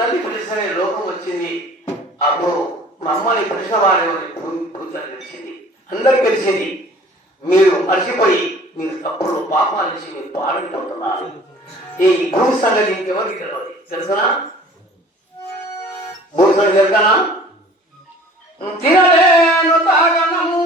అందరినీ పిలిచిన లోకం వచ్చింది. అప్పుడు మమ్మల్ని పిలిచిన వారి కూర్చొని తెలిసింది, అందరికి తెలిసింది. మీరు మర్చిపోయి మీరు తప్పులు పాపాలు చేసి మీరు పాడైపోతున్నారు. ఈ భూమి సంగతి ఇంకెవరికి తెలియదు, తెలుసునా? భూమి సంగతి తెలుసనా? తినలేను తాగనము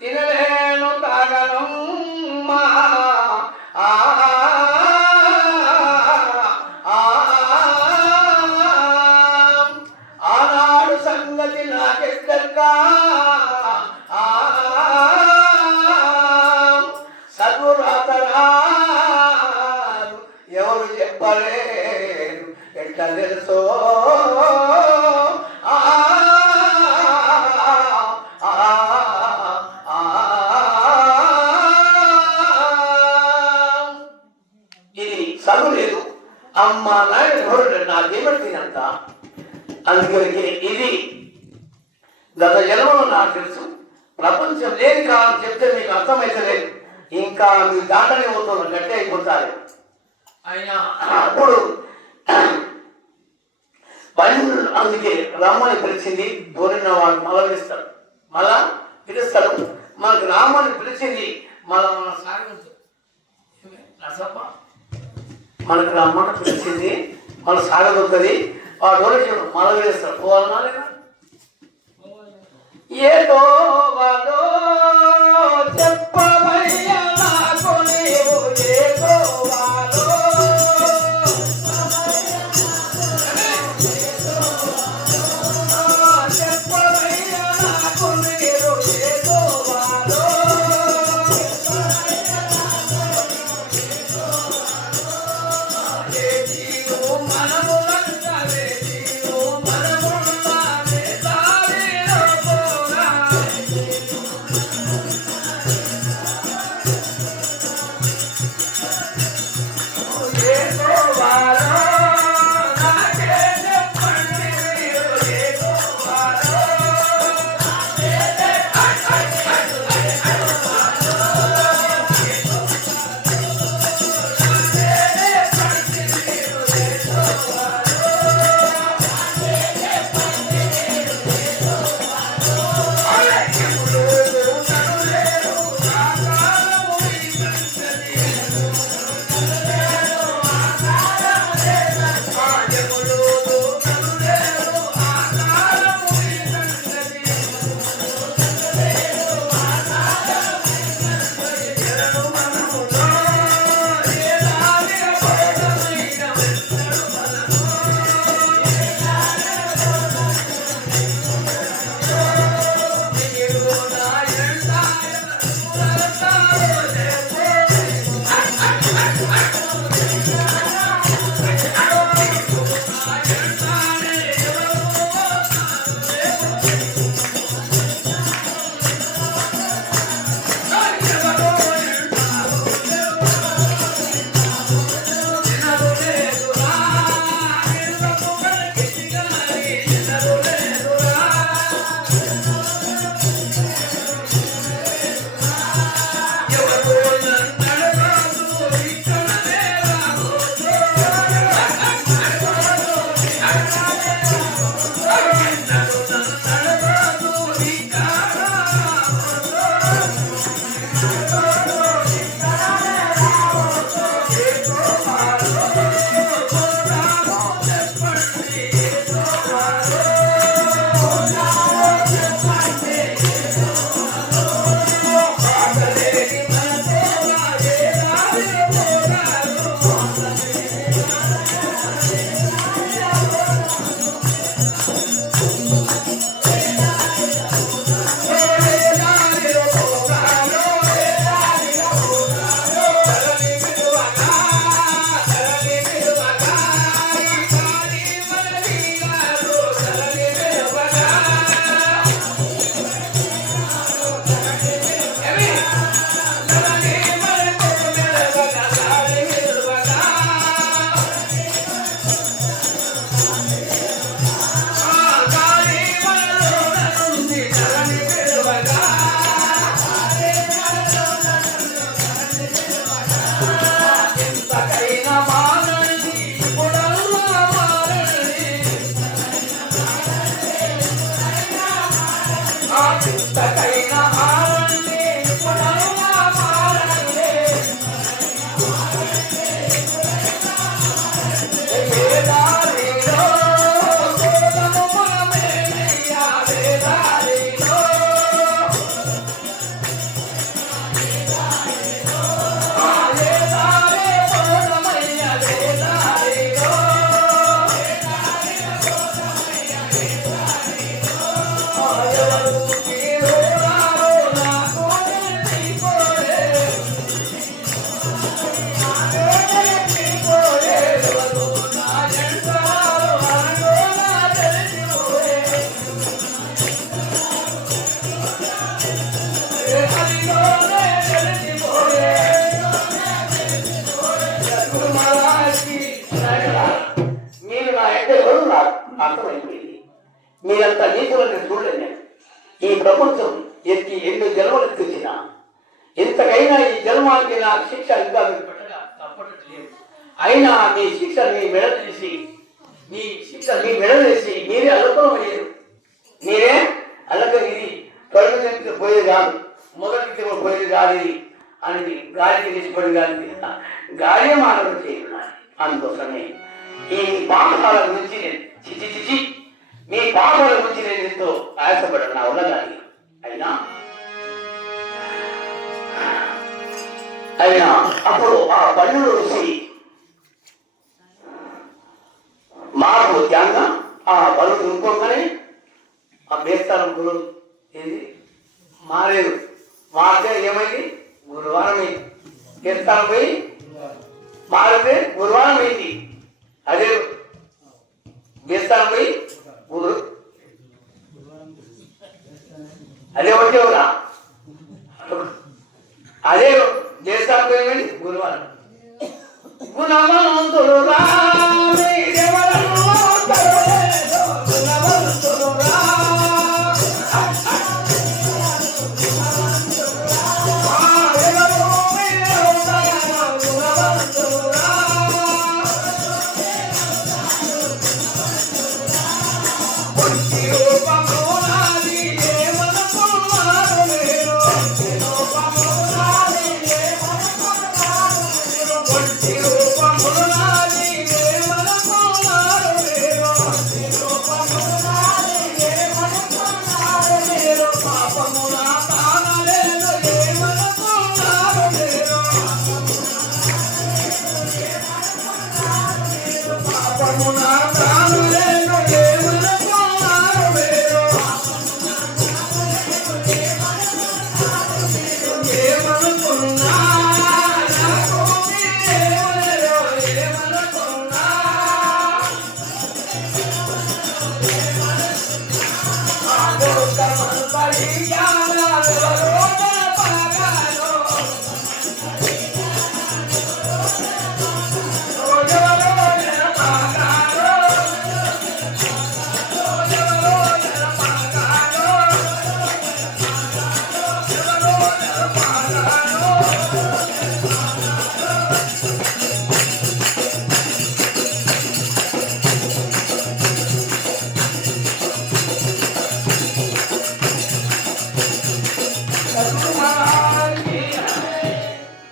తినలేను తాగనమ్మా ఆనాడు సంగతి నాకెక్కగా సదురాతరా ఎవరు చెప్పలేరు, ఎట్లా తెలుసో ఇది చదువు లేదు. అమ్మ నాయన ఘోరుడు నా దేవుడినంత. అందుకే ఇది గత జన్మలో నాకు తెలుసు. ప్రపంచం లేని కాలం చెప్తే మీకు అర్థమైతలేదు. ఇంకా మీ దాంట్లోనే పోతున్నారు, గట్టి అయిపోతారు. అయినా అప్పుడు అందుకే రామాన్ని పిలిచింది. దూరిన వాడు మళ్ళా పిలుస్తాడు, మళ్ళా పిలుస్తాడు. మనకు రామాన్ని పిలిచింది, మళ్ళా మన సాగించు మనకు రమ్మని పిలిచింది, మళ్ళీ సాగదొస్తుంది. వాడు డోరేషన్ మళ్ళా పిలుస్తాడు. పోవాలన్నా లేదా? ఏదో వాదో చెప్పవయ్యా నాకు నీవు, ఏదో వాదో చెప్పవయ్యా నాకు నీవు, ఏదో వాదో మనములంటే మనమున్నా అర్థమైపోయింది. మీరంతా నీతులను చూడలేదు. ఈ ప్రపంచం ఎన్ని జన్మలు తెచ్చినా ఇంతకైనా ఈ జన్మానికి నా శిక్ష ఇంకా మీరు పెట్టగా తప్పట్లేదు. అయినా మీ శిక్ష మీ మెడలేసి మీరే అల్లకమయ్యారు. మీరే అల్లక ఇది కళ్ళు చెప్తే పోయేది కాదు, మొదటి పోయేది కాదు ఇది అని గాలికి తీసిపడి గాలి మానవుడు చేయాలి. అందుకోసమే ఈ పాపాల గురించి నేను చిచి మీ పాపాల గురించి నేను ఎంతో ఆశపడ్డాను నా ఉన్నదాన్ని. అయినా అప్పుడు ఆ పన్నులు రుచి మార్పు త్యాంగా ఆ పనులు ఇంకోగానే ఆ బేస్తారం గురు ఏది మారేరు. మారితే ఏమైంది? గురువారం అయింది. బేస్తారం పోయి మారితే గురువారం అయింది. అదే బేస్తారం పోయి అదే వచ్చేవరా అదే బేస్తారం పోయి గురువారం గుణవంతులు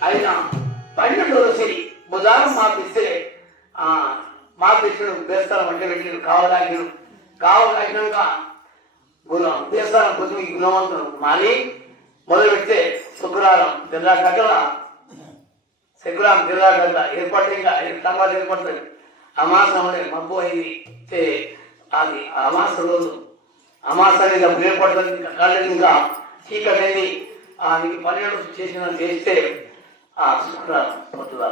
అయినా 12 రోజులు బుధారం మాపిస్తే మాపించడం బేస్తారం అంటే వెళ్ళి కావాలన్నాక గుణం బేస్తారం పొద్దు గుణవంతుడు మాని మొదలు పెడితే శుక్రవారం తిరగట్ల ఏర్పాటు ఇంకా తర్వాత ఏర్పడుతుంది. అమాసంలో మబ్బు అయితే అది అమాస రోజు అమాసాన్ని ఏర్పడుతుంది. ఇంకా కాలేదు ఇంకా చీకటి నీకు 12 చేసిన చేస్తే శుక్రవారం పొద్దుగా